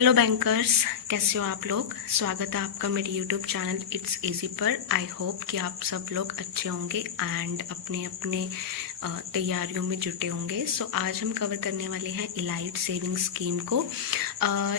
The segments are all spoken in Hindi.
हेलो बैंकर्स, कैसे हो आप लोग। स्वागत है आपका मेरे यूट्यूब चैनल इट्स इजी पर। आई होप कि आप सब लोग अच्छे होंगे एंड अपने अपने तैयारियों में जुटे होंगे। सो आज हम कवर करने वाले हैं इलाइट सेविंग स्कीम को।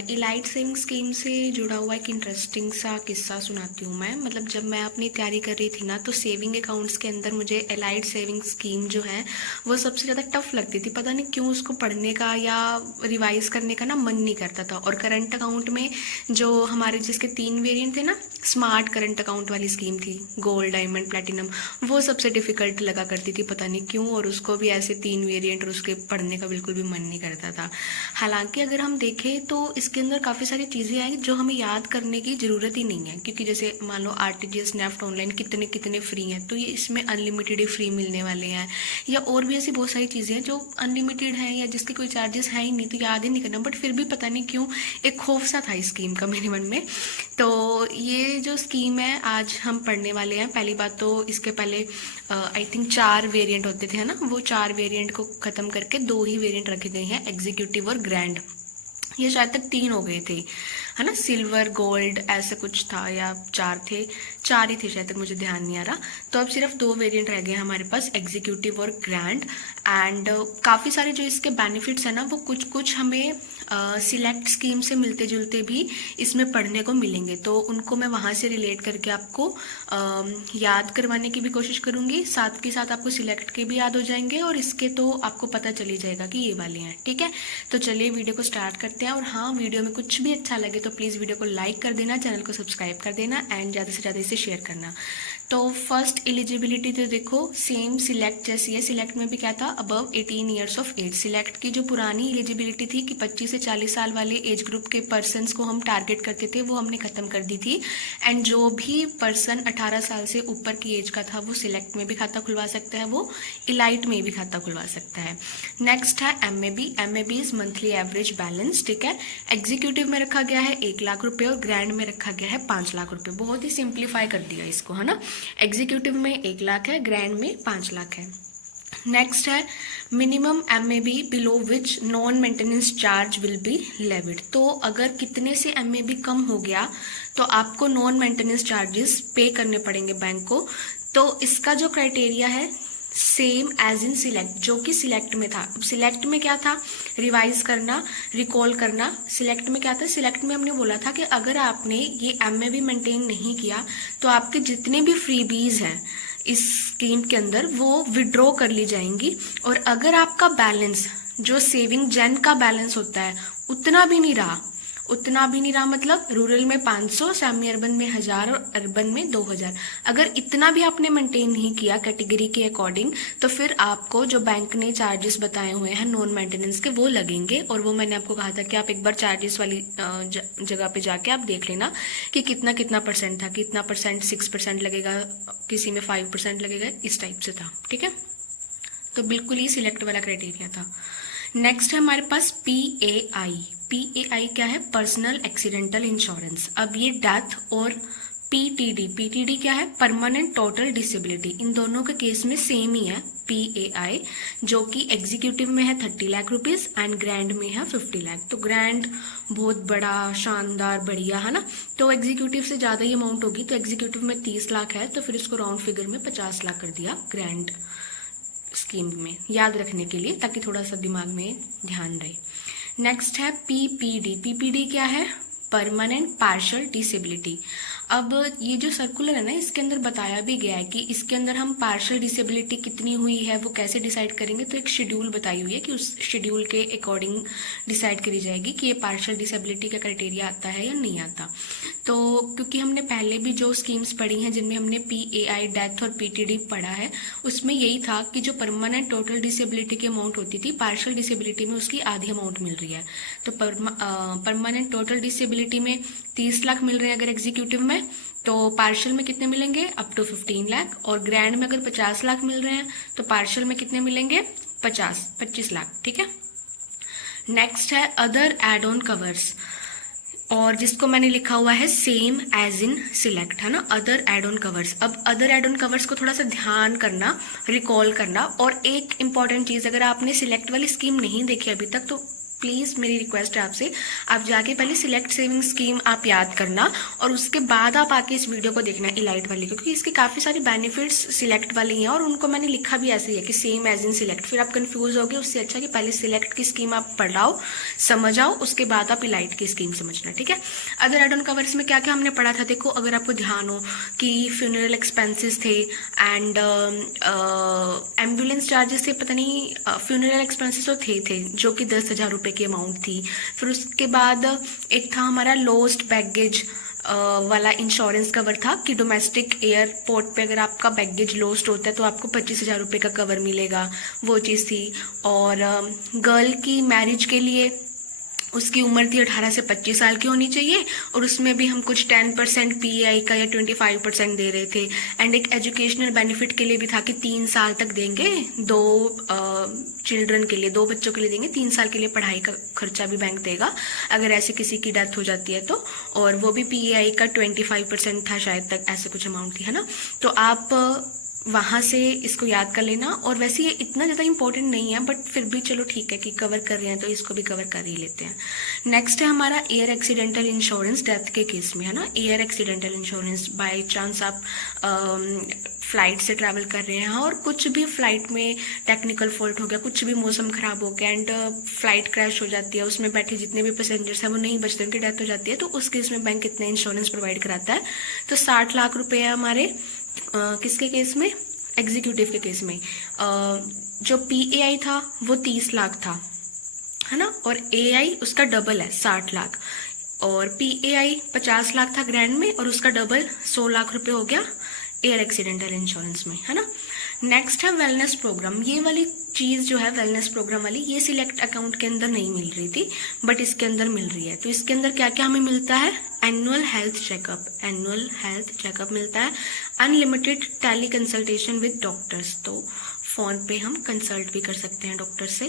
इलाइट सेविंग स्कीम से जुड़ा हुआ एक इंटरेस्टिंग सा किस्सा सुनाती हूँ मैं। मतलब जब मैं अपनी तैयारी कर रही थी ना, तो सेविंग अकाउंट्स के अंदर मुझे इलाइट सेविंग स्कीम जो है वो सबसे ज़्यादा टफ लगती थी। पता नहीं क्यों उसको पढ़ने का या रिवाइज करने का ना मन नहीं करता था। और करंट अकाउंट में जो हमारे जिसके 3 वेरिएंट थे ना, स्मार्ट करंट अकाउंट वाली स्कीम थी, गोल्ड, डायमंड, प्लेटिनम, वो सबसे डिफिकल्ट लगा करती थी, पता नहीं क्यों। और उसको भी ऐसे 3 वेरिएंट और उसके पढ़ने का बिल्कुल भी मन नहीं करता था। हालांकि अगर हम देखें तो इसके अंदर काफ़ी सारी चीज़ें हैं जो हमें याद करने की ज़रूरत ही नहीं है, क्योंकि जैसे मान लो आरटीजीएस, नेफ्ट, ऑनलाइन कितने कितने फ्री हैं, तो ये इसमें अनलिमिटेड ही फ्री मिलने वाले हैं। या और भी ऐसी बहुत सारी चीज़ें हैं जो अनलिमिटेड हैं या जिसके कोई चार्जेस है ही नहीं, तो याद ही नहीं करना। बट फिर भी पता नहीं क्यों एक खौफ सा था इस स्कीम का मेरे मन में। तो ये जो स्कीम है आज हम पढ़ने वाले हैं। पहली बात तो इसके पहले आई थिंक 4 वेरिएंट होते थे, है ना। वो 4 वेरिएंट को ख़त्म करके 2 ही वेरिएंट रखे गए हैं, एग्जीक्यूटिव और ग्रैंड। ये शायद तक 3 हो गए थे, है ना। सिल्वर, गोल्ड ऐसा कुछ था, या 4 थे, 4 ही थे शायद तक, मुझे ध्यान नहीं आ रहा। तो अब सिर्फ 2 वेरिएंट रह गए हमारे पास, एग्जीक्यूटिव और ग्रैंड। एंड काफ़ी सारे जो इसके बेनिफिट्स हैं ना, वो कुछ कुछ हमें सिलेक्ट स्कीम से मिलते जुलते भी इसमें पढ़ने को मिलेंगे। तो उनको मैं वहाँ से रिलेट करके आपको याद करवाने की भी कोशिश करूँगी। साथ के साथ आपको सिलेक्ट के भी याद हो जाएंगे और इसके तो आपको पता चली जाएगा कि ये वाले हैं, ठीक है। तो चलिए वीडियो को स्टार्ट करते हैं। और हाँ, वीडियो में कुछ भी अच्छा लगे तो प्लीज़ वीडियो को लाइक कर देना, चैनल को सब्सक्राइब कर देना एंड ज़्यादा से ज़्यादा इसे शेयर करना। तो फर्स्ट एलिजिबिलिटी तो देखो सेम सिलेक्ट जैसी है। सिलेक्ट में भी क्या था, above 18 years of age. Select की जो पुरानी एलिजिबिलिटी थी कि 25 से 40 साल वाले एज ग्रुप के पर्सनस को हम टारगेट करते थे, वो हमने ख़त्म कर दी थी। एंड जो भी पर्सन 18 साल से ऊपर की एज का था वो सिलेक्ट में भी खाता खुलवा सकता है, वो इलाइट में भी खाता खुलवा सकता है। नेक्स्ट है MAB. MAB is monthly average balance, ठीक है। एग्जीक्यूटिव में रखा गया है 1 लाख रुपए और ग्रैंड में रखा गया है 5 लाख रुपए। बहुत ही सिंप्लीफाई कर दिया इसको, है ना। एग्जीक्यूटिव में 1 लाख है, ग्रैंड में 5 लाख है। नेक्स्ट है minimum MAB below which non maintenance charge will be levied. तो अगर कितने से एमएबी कम हो गया तो आपको नॉन मेंटेनेंस चार्जेस पे करने पड़ेंगे बैंक को। तो इसका जो क्राइटेरिया है सेम एज इन सिलेक्ट, जो कि सिलेक्ट में था। अब सिलेक्ट में क्या था, रिवाइज करना, रिकॉल करना। सिलेक्ट में क्या था, सिलेक्ट में हमने बोला था कि अगर आपने ये एमएबी मेंटेन नहीं किया तो आपके जितने भी फ्रीबीज हैं इस स्कीम के अंदर वो विड्रॉ कर ली जाएंगी। और अगर आपका बैलेंस जो सेविंग जेन का बैलेंस होता है उतना भी नहीं रहा, उतना भी नहीं रहा मतलब रूरल में 500, सेमी अर्बन में 1000 और अर्बन में 2000, अगर इतना भी आपने मेंटेन नहीं किया कैटेगरी के अकॉर्डिंग, तो फिर आपको जो बैंक ने चार्जेस बताए हुए हैं नॉन मेंटेनेंस के वो लगेंगे। और वो मैंने आपको कहा था कि आप एक बार चार्जेस वाली जगह पे जाके आप देख लेना कि कितना कितना परसेंट था, कितना परसेंट, 6% लगेगा, किसी में 5% लगेगा, इस टाइप से था, ठीक है। तो बिल्कुल ही सिलेक्ट वाला क्राइटेरिया था। नेक्स्ट है हमारे पास PAI। PAI क्या है, पर्सनल एक्सीडेंटल इंश्योरेंस। अब ये डेथ और PTD क्या है, परमानेंट टोटल डिसेबिलिटी। इन दोनों के केस में सेम ही है PAI, जो कि एग्जीक्यूटिव में है 30 लाख रुपीज एंड ग्रैंड में है 50 लाख। तो ग्रैंड बहुत बड़ा, शानदार, बढ़िया, है ना। तो एग्जीक्यूटिव से ज़्यादा ही अमाउंट होगी, तो एग्जीक्यूटिव में 30 लाख है, तो फिर इसको राउंड फिगर में 50 लाख कर दिया ग्रैंड स्कीम में, याद रखने के लिए, ताकि थोड़ा सा दिमाग में ध्यान रहे। नेक्स्ट है PPD। PPD क्या है, परमानेंट पार्शियल डिसेबिलिटी। अब ये जो सर्कुलर है ना, इसके अंदर बताया भी गया है कि इसके अंदर हम पार्शियल डिसेबिलिटी कितनी हुई है वो कैसे डिसाइड करेंगे। तो एक शेड्यूल बताई हुई है कि उस शेड्यूल के अकॉर्डिंग डिसाइड करी जाएगी कि ये पार्शियल डिसेबिलिटी का क्राइटेरिया आता है या नहीं आता। तो क्योंकि हमने पहले भी जो स्कीम्स पढ़ी हैं जिनमें हमने PAI, डेथ और PTD पढ़ा है, उसमें यही था कि जो परमानेंट टोटल डिसेबिलिटी की अमाउंट होती थी, पार्शियल डिसेबिलिटी में उसकी आधी अमाउंट मिल रही है। तो परमानेंट टोटल डिसेबिलिटी में 30 लाख मिल रहे हैं अगर एग्जीक्यूटिव में, तो पार्शियल में कितने मिलेंगे, अप टू 15 लाख। और ग्रैंड में अगर 50 लाख मिल रहे हैं तो पार्शियल में कितने मिलेंगे, 25 लाख, ठीक है। नेक्स्ट है अदर एड ऑन कवर्स, और जिसको मैंने लिखा हुआ है सेम एज इन सिलेक्ट, है ना, अदर एड ऑन कवर्स। अब अदर एड ऑन कवर्स को थोड़ा सा ध्यान करना, रिकॉल करना। और एक इंपॉर्टेंट चीज़, अगर आपने सिलेक्ट वाली स्कीम नहीं देखी अभी तक तो प्लीज़ मेरी रिक्वेस्ट है आपसे, आप जाके पहले सिलेक्ट सेविंग स्कीम आप याद करना और उसके बाद आप आके इस वीडियो को देखना इलाइट वाली को, क्योंकि इसके काफ़ी सारे बेनिफिट्स सिलेक्ट वाले हैं और उनको मैंने लिखा भी ऐसे ही है कि सेम एज इन सिलेक्ट। फिर आप कंफ्यूज होगे, उससे अच्छा कि पहले सिलेक्ट की स्कीम आप पढ़ाओ, समझ आओ, उसके बाद आप इलाइट की स्कीम समझना, ठीक है। अदर एड ऑन कवर्स में क्या क्या हमने पढ़ा था देखो, अगर आपको ध्यान हो कि फ्यूनरल एक्सपेंसेस थे एंड एम्बुलेंस चार्जेस थे, पता नहीं फ्यूनरल एक्सपेंसेस तो थे जो कि 10,000 रुपये की अमाउंट थी। फिर उसके बाद एक था हमारा लॉस्ट बैगेज वाला इंश्योरेंस कवर था कि डोमेस्टिक एयरपोर्ट पे अगर आपका बैगेज लॉस्ट होता है तो आपको 25,000 रुपये का कवर मिलेगा, वो चीज़ थी। और गर्ल की मैरिज के लिए उसकी उम्र थी 18 से 25 साल की होनी चाहिए और उसमें भी हम कुछ 10% PAI का या 25% दे रहे थे। एंड एक एजुकेशनल बेनिफिट के लिए भी था कि 3 साल तक देंगे, 2 चिल्ड्रन के लिए, 2 बच्चों के लिए देंगे, 3 साल के लिए पढ़ाई का खर्चा भी बैंक देगा अगर ऐसे किसी की डेथ हो जाती है तो। और वो भी PAI का 25% था शायद तक, ऐसे कुछ अमाउंट थी, है ना। तो आप वहाँ से इसको याद कर लेना। और वैसे ये इतना ज़्यादा इंपॉर्टेंट नहीं है बट फिर भी चलो ठीक है कि कवर कर रहे हैं तो इसको भी कवर कर ही लेते हैं। नेक्स्ट है हमारा एयर एक्सीडेंटल इंश्योरेंस डेथ के केस में, है ना। Air accidental insurance, by chance आप फ्लाइट से ट्रैवल कर रहे हैं और कुछ भी फ्लाइट में टेक्निकल फॉल्ट हो गया, कुछ भी मौसम खराब हो गया एंड फ्लाइट क्रैश हो जाती है, उसमें बैठे जितने भी पैसेंजर्स हैं वो नहीं बचते, उनकी डेथ हो जाती है, तो उस केस में बैंक कितना इंश्योरेंस प्रोवाइड कराता है, तो 60 लाख रुपए है हमारे किसके केस में, एग्जीक्यूटिव के केस में। जो PAI था वो 30 लाख था, है ना, और AI उसका डबल है 60 लाख, और PAI 50 लाख था ग्रैंड में और उसका डबल 100 लाख रुपए हो गया एयर एक्सीडेंटल इंश्योरेंस में, है ना। नेक्स्ट है वेलनेस प्रोग्राम। ये वाली चीज़ जो है वेलनेस प्रोग्राम वाली, ये सिलेक्ट अकाउंट के अंदर नहीं मिल रही थी बट इसके अंदर मिल रही है। तो इसके अंदर क्या क्या हमें मिलता है, annual health checkup, annual health checkup मिलता है, unlimited tele consultation with doctors, तो फ़ोन पे हम कंसल्ट भी कर सकते हैं डॉक्टर से,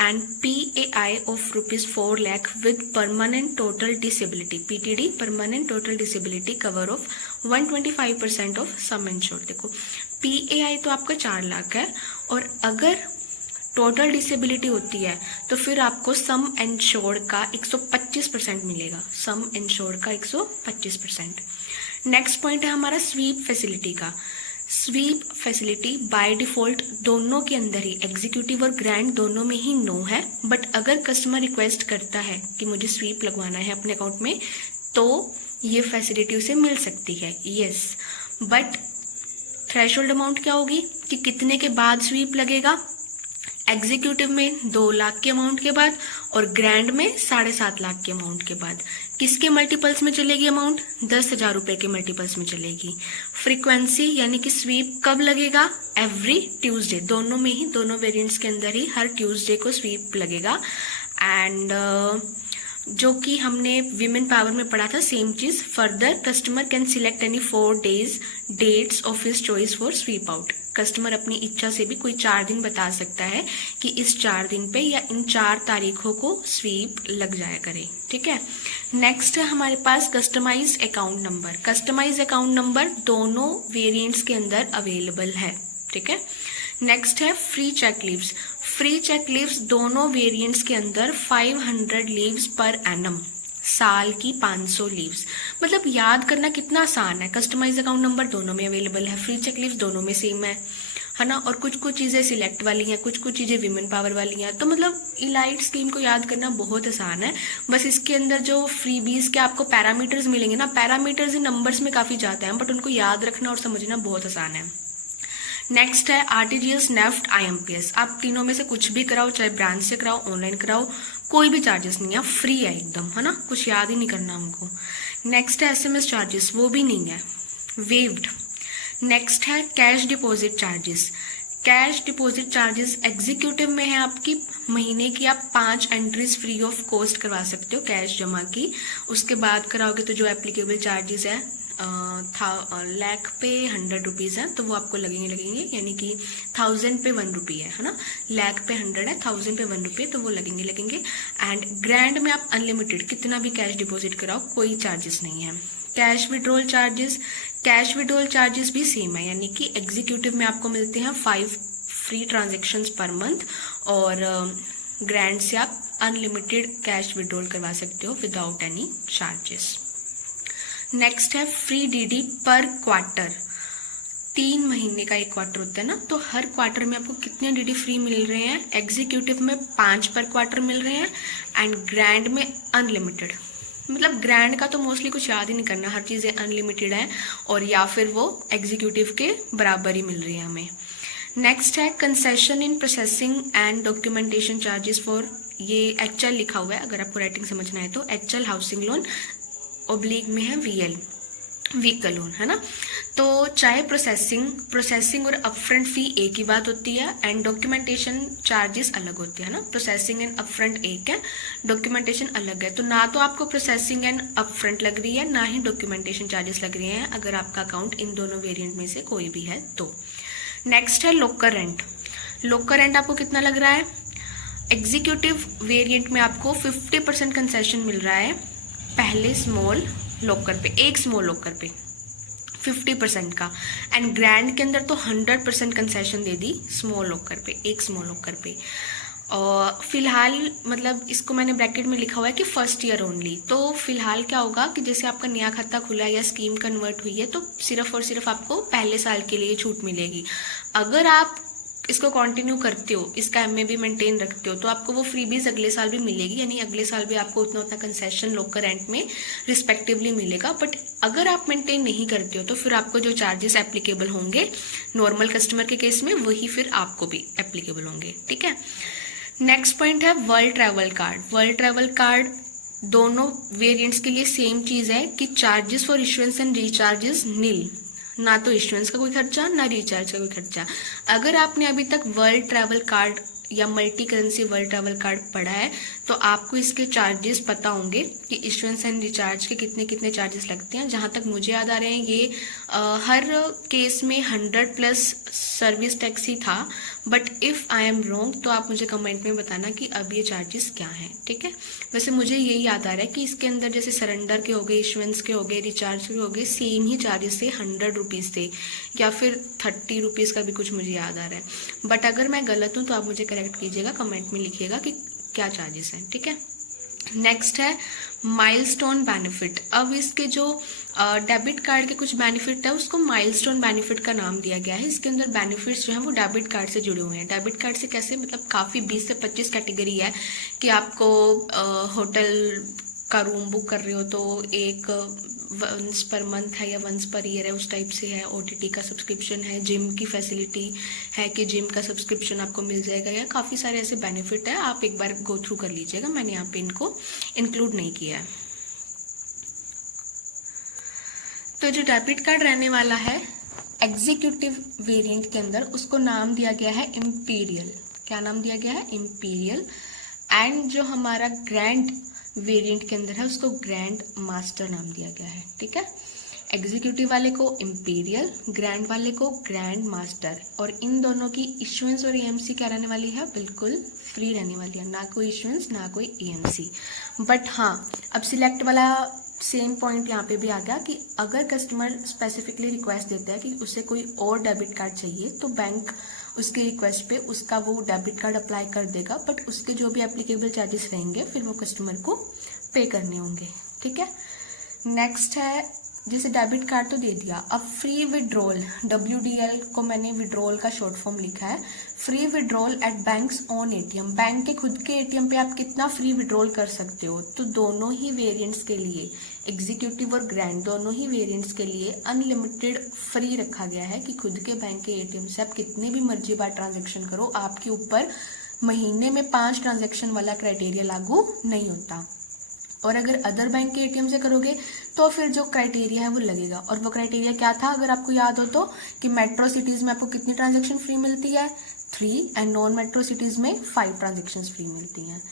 and PAI of ₹4 lakh with permanent total disability, PTD permanent total disability cover of 125% of sum insured. देखो PAI तो आपका 4 लाख है और अगर टोटल डिसेबिलिटी होती है तो फिर आपको सम इंश्योर्ड का 125% मिलेगा, सम इंश्योर्ड का 125%। नेक्स्ट पॉइंट है हमारा स्वीप फैसिलिटी का। स्वीप फैसिलिटी बाय डिफ़ॉल्ट दोनों के अंदर ही, एग्जीक्यूटिव और ग्रैंड दोनों में ही नो है, बट अगर कस्टमर रिक्वेस्ट करता है कि मुझे स्वीप लगवाना है अपने अकाउंट में तो ये फैसिलिटी उसे मिल सकती है, यस। बट थ्रेशोल्ड अमाउंट क्या होगी कि कितने के बाद स्वीप लगेगा, एग्जीक्यूटिव में 2 लाख के अमाउंट के बाद और ग्रैंड में 7.5 लाख के अमाउंट के बाद। किसके मल्टीपल्स में चलेगी अमाउंट, 10,000 रुपये के मल्टीपल्स में चलेगी। फ्रीक्वेंसी यानी कि स्वीप कब लगेगा, एवरी ट्यूसडे, दोनों में ही, दोनों वेरिएंट्स के अंदर ही हर ट्यूसडे को स्वीप लगेगा। एंड जो कि हमने विमेन पावर में पढ़ा था सेम चीज, further customer can select any 4 days dates of his choice for sweep out. Customer अपनी इच्छा से भी कोई 4 दिन बता सकता है कि इस 4 दिन पे या इन 4 तारीखों को स्वीप लग जाया करे, ठीक है। नेक्स्ट है हमारे पास customize account number. Customize account number दोनों वेरिएंट्स के अंदर अवेलेबल है, ठीक है। नेक्स्ट है free cheque leaves. Free cheque leaves दोनों वेरिएंट्स के अंदर 500 लीव्स पर एनम, साल की 500 लीव्स। मतलब याद करना कितना आसान है। कस्टमाइज अकाउंट नंबर दोनों में अवेलेबल है, फ्री चेक लीव्स दोनों में सेम है ना। और कुछ कुछ चीज़ें सिलेक्ट वाली हैं, कुछ कुछ चीज़ें विमेन पावर वाली हैं। तो मतलब इलाइट स्कीम को याद करना बहुत आसान है। बस इसके अंदर जो फ्रीबीज के आपको पैरामीटर्स मिलेंगे ना, पैरामीटर्स इन नंबर्स में काफ़ी ज़्यादा हैं बट उनको याद रखना और समझना बहुत आसान है। नेक्स्ट है RTGS, NEFT, IMPS। आप तीनों में से कुछ भी कराओ, चाहे ब्रांच से कराओ, ऑनलाइन कराओ, कोई भी चार्जेस नहीं है, फ्री है एकदम, है ना, कुछ याद ही नहीं करना हमको। नेक्स्ट है SMS चार्जेस, वो भी नहीं है, वेव्ड। नेक्स्ट है cash deposit charges. Cash deposit charges executive में है आपकी, महीने की आप 5 एंट्रीज फ्री ऑफ कॉस्ट करवा सकते हो कैश जमा की। उसके बाद कराओगे तो जो एप्लीकेबल चार्जेस है लाख पे 100 रुपीज़ है तो वो आपको लगेंगे, यानी कि 1000 पे 1 रुपी है ना। लाख पे 100 है, 1000 पे 1 रुपये, तो वो लगेंगे। एंड ग्रैंड में आप अनलिमिटेड कितना भी कैश डिपॉजिट कराओ, कोई चार्जेस नहीं है। कैश विड्रॉल चार्जेस भी सेम है, यानी कि एग्जीक्यूटिव में आपको मिलते हैं 5 फ्री ट्रांजेक्शन्स पर मंथ और ग्रैंड से आप अनलिमिटेड कैश विड्रॉल करवा सकते हो विदाउट एनी चार्जेस। नेक्स्ट है फ्री डीडी पर क्वार्टर। 3 महीने का एक क्वार्टर होता है ना, तो हर क्वार्टर में आपको कितने डीडी फ्री मिल रहे हैं? एग्जीक्यूटिव में 5 पर क्वार्टर मिल रहे हैं एंड ग्रैंड में अनलिमिटेड। मतलब ग्रैंड का तो मोस्टली कुछ याद ही नहीं करना, हर चीज़ें अनलिमिटेड है और या फिर वो एग्जीक्यूटिव के बराबर ही मिल रही है हमें। नेक्स्ट है concession in processing and documentation charges for, ये एचएल लिखा हुआ है, अगर आपको राइटिंग समझना है तो एचएल हाउसिंग लोन, ओब्लिक में है वीएल व्हीकल लोन, है ना। तो चाहे प्रोसेसिंग और अपफ्रंट फी एक ही बात होती है एंड डॉक्यूमेंटेशन चार्जेस अलग होते हैं ना। प्रोसेसिंग एंड अपफ्रंट एक है, डॉक्यूमेंटेशन अलग है। तो ना तो आपको प्रोसेसिंग एंड अपफ्रंट लग रही है, ना ही डॉक्यूमेंटेशन चार्जेस लग रही हैं अगर आपका अकाउंट इन दोनों वेरिएंट में से कोई भी है तो। नेक्स्ट है लोकर रेंट। लोकर रेंट आपको कितना लग रहा है? एग्जीक्यूटिव वेरिएंट में आपको 50% कंसेशन मिल रहा है पहले स्मॉल लॉकर पे, एक स्मॉल लॉकर पे 50% का, एंड ग्रैंड के अंदर तो 100% concession they the small locker पे, एक स्मॉल लॉकर पे। और फिलहाल मतलब इसको मैंने ब्रैकेट में लिखा हुआ है कि फर्स्ट ईयर ओनली। तो फिलहाल क्या होगा कि जैसे आपका नया खाता खुला है या स्कीम कन्वर्ट हुई है तो सिर्फ और सिर्फ आपको पहले साल के लिए छूट मिलेगी। अगर आप इसको कंटिन्यू करते हो, इसका एमए भी मेंटेन रखते हो, तो आपको वो फ्रीबीज अगले साल भी मिलेगी, यानी अगले साल भी आपको उतना उतना कंसेशन लोकर रेंट में रिस्पेक्टिवली मिलेगा। बट अगर आप मेंटेन नहीं करते हो तो फिर आपको जो चार्जेस एप्लीकेबल होंगे नॉर्मल कस्टमर के केस में वही फिर आपको भी एप्लीकेबल होंगे, ठीक है। नेक्स्ट पॉइंट है world travel card. World travel card दोनों वेरिएंट्स के लिए सेम चीज़ है कि charges for issuance and recharges nil, ना तो इशुएंस का कोई खर्चा ना रिचार्ज का कोई खर्चा। अगर आपने अभी तक वर्ल्ड ट्रैवल कार्ड या multi currency world travel card पढ़ा है तो आपको इसके चार्जेस पता होंगे कि इशुएंस एंड रिचार्ज के कितने कितने चार्जेस लगते हैं। जहाँ तक मुझे याद आ रहे हैं ये हर केस में 100+ सर्विस टैक्स ही था, but if I am wrong तो आप मुझे कमेंट में बताना कि अब ये चार्जेस क्या हैं, ठीक है। वैसे मुझे यही याद आ रहा है कि इसके अंदर जैसे सरेंडर के हो गए, इशुएंस के हो गए, रिचार्ज के हो गए, सेम ही चार्जेस थे, 100 रुपीज़ थे या फिर 30 रुपीज़ का भी कुछ मुझे याद आ रहा है। बट अगर मैं गलत हूँ तो आप मुझे करेक्ट कीजिएगा, कमेंट में लिखिएगा कि क्या चार्जेस हैं, ठीक है। नेक्स्ट है माइलस्टोन बेनिफिट। अब इसके जो डेबिट कार्ड के कुछ बेनिफिट है उसको माइलस्टोन बेनिफिट का नाम दिया गया है। इसके अंदर बेनिफिट्स जो हैं वो डेबिट कार्ड से जुड़े हुए हैं। डेबिट कार्ड से कैसे, मतलब काफ़ी 20 से 25 कैटेगरी है कि आपको होटल का रूम बुक कर रहे हो तो एक वंस पर मंथ है या वंस पर ईयर है, उस टाइप से है। ओटीटी का सब्सक्रिप्शन है, जिम की फैसिलिटी है कि जिम का सब्सक्रिप्शन आपको मिल जाएगा, या काफ़ी सारे ऐसे बेनिफिट है। आप एक बार गो थ्रू कर लीजिएगा, मैंने यहाँ पे इनको इंक्लूड नहीं किया है। तो जो डेबिट कार्ड रहने वाला है एग्जीक्यूटिव वेरिएंट के अंदर उसको नाम दिया गया है इम्पीरियल। क्या नाम दिया गया है? इम्पीरियल। एंड जो हमारा ग्रैंड वेरिएंट के अंदर है उसको ग्रैंड मास्टर नाम दिया गया है, ठीक है। एग्जीक्यूटिव वाले को इम्पीरियल, ग्रैंड वाले को ग्रैंड मास्टर। और इन दोनों की इशुएंस और ईएमसी क्या रहने वाली है? बिल्कुल फ्री रहने वाली है, ना कोई इशुएंस ना कोई ईएमसी। बट हाँ, अब सिलेक्ट वाला सेम पॉइंट यहाँ पे भी आ गया कि अगर कस्टमर स्पेसिफिकली रिक्वेस्ट देता है कि उसे कोई और डेबिट कार्ड चाहिए तो बैंक उसकी रिक्वेस्ट पे उसका वो डेबिट कार्ड अप्लाई कर देगा, बट उसके जो भी एप्लीकेबल चार्जेस रहेंगे फिर वो कस्टमर को पे करने होंगे, ठीक है। नेक्स्ट है, जैसे डेबिट कार्ड तो दे दिया, अब फ्री विड्रॉल, WDL को मैंने विड्रॉल का शॉर्ट फॉर्म लिखा है। Free withdrawal at banks on ATM, bank के खुद के एटीएम पे आप कितना फ्री विड्रॉल कर सकते हो। तो दोनों ही वेरिएंट्स के लिए, एग्जीक्यूटिव और ग्रैंड दोनों ही वेरिएंट्स के लिए अनलिमिटेड फ्री रखा गया है कि खुद के बैंक के एटीएम से आप कितने भी मर्जी बार ट्रांजेक्शन करो, आपके ऊपर महीने में 5 ट्रांजेक्शन वाला क्राइटेरिया लागू नहीं होता। और अगर अदर बैंक के एटीएम से करोगे तो फिर जो क्राइटेरिया है वो लगेगा। और वो क्राइटेरिया क्या था अगर आपको याद हो तो, कि मेट्रो सिटीज़ में आपको कितनी ट्रांजेक्शन फ्री मिलती है? 3, एंड नॉन मेट्रो सिटीज़ में 5 ट्रांजेक्शन फ्री मिलती हैं।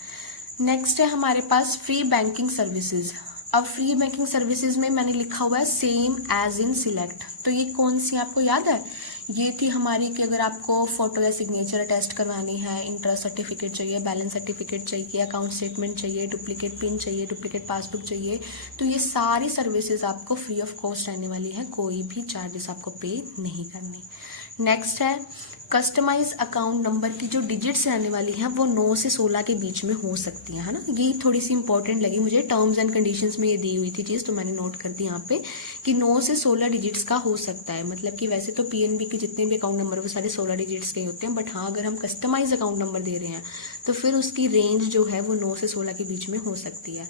नेक्स्ट है हमारे पास फ्री बैंकिंग सर्विसेज। अब फ्री बैंकिंग सर्विसेज में मैंने लिखा हुआ है सेम एज इन सिलेक्ट। तो ये कौन सी आपको याद है? ये थी हमारी कि अगर आपको फोटो या सिग्नेचर अटेस्ट करवानी है, इंटरेस्ट सर्टिफिकेट चाहिए, बैलेंस सर्टिफिकेट चाहिए, अकाउंट स्टेटमेंट चाहिए, डुप्लीकेट पिन चाहिए, डुप्लीकेट पासबुक चाहिए, तो ये सारी सर्विसेज आपको फ्री ऑफ कॉस्ट रहने वाली है, कोई भी चार्जेस आपको पे नहीं करने, नेक्स्ट है कस्टमाइज अकाउंट नंबर की जो डिजिट्स आने वाली हैं वो 9 से 16 के बीच में हो सकती हैं, है ना। ये थोड़ी सी इंपॉर्टेंट लगी मुझे, टर्म्स एंड कंडीशंस में ये दी हुई थी चीज़, तो मैंने नोट कर दी यहाँ पे कि 9 से 16 डिजिट्स का हो सकता है। मतलब कि वैसे तो पीएनबी के जितने भी अकाउंट नंबर वो सारे 16 डिजिट्स के होते हैं, बट हाँ अगर हम कस्टमाइज अकाउंट नंबर दे रहे हैं तो फिर उसकी रेंज जो है वो 9 से 16 के बीच में हो सकती है।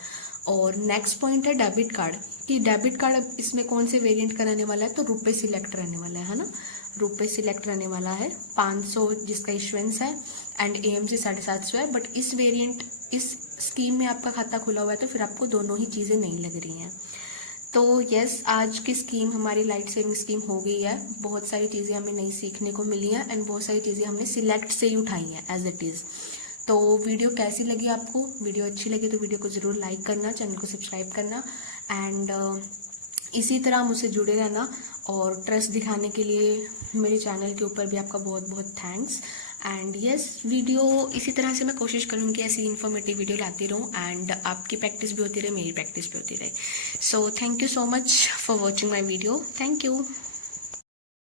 और नेक्स्ट पॉइंट है डेबिट कार्ड, कि डेबिट कार्ड अब इसमें कौन से वेरिएंट का रहने वाला है, तो रुपए सिलेक्ट रहने वाला है ना, रुपए सिलेक्ट रहने वाला है। 500 जिसका इशुएंस है एंड एएमसी 750 है। बट इस वेरिएंट इस स्कीम में आपका खाता खुला हुआ है तो फिर आपको दोनों ही चीज़ें नहीं लग रही हैं। तो यस, आज की स्कीम हमारी लाइट सेविंग स्कीम हो गई है। बहुत सारी चीज़ें हमें नई सीखने को मिली हैं एंड बहुत सारी चीज़ें हमने सिलेक्ट से ही उठाई हैं एज इट इज़। तो वीडियो कैसी लगी आपको? वीडियो अच्छी लगी तो वीडियो को ज़रूर लाइक करना, चैनल को सब्सक्राइब करना एंड इसी तरह मुझसे जुड़े रहना। और ट्रस्ट दिखाने के लिए मेरे चैनल के ऊपर भी आपका बहुत बहुत थैंक्स। एंड यस, वीडियो इसी तरह से मैं कोशिश करूँगी ऐसी इन्फॉर्मेटिव वीडियो लाती रहूँ एंड आपकी प्रैक्टिस भी होती रहे, मेरी प्रैक्टिस भी होती रहे। So thank you so much for watching my video. Thank you.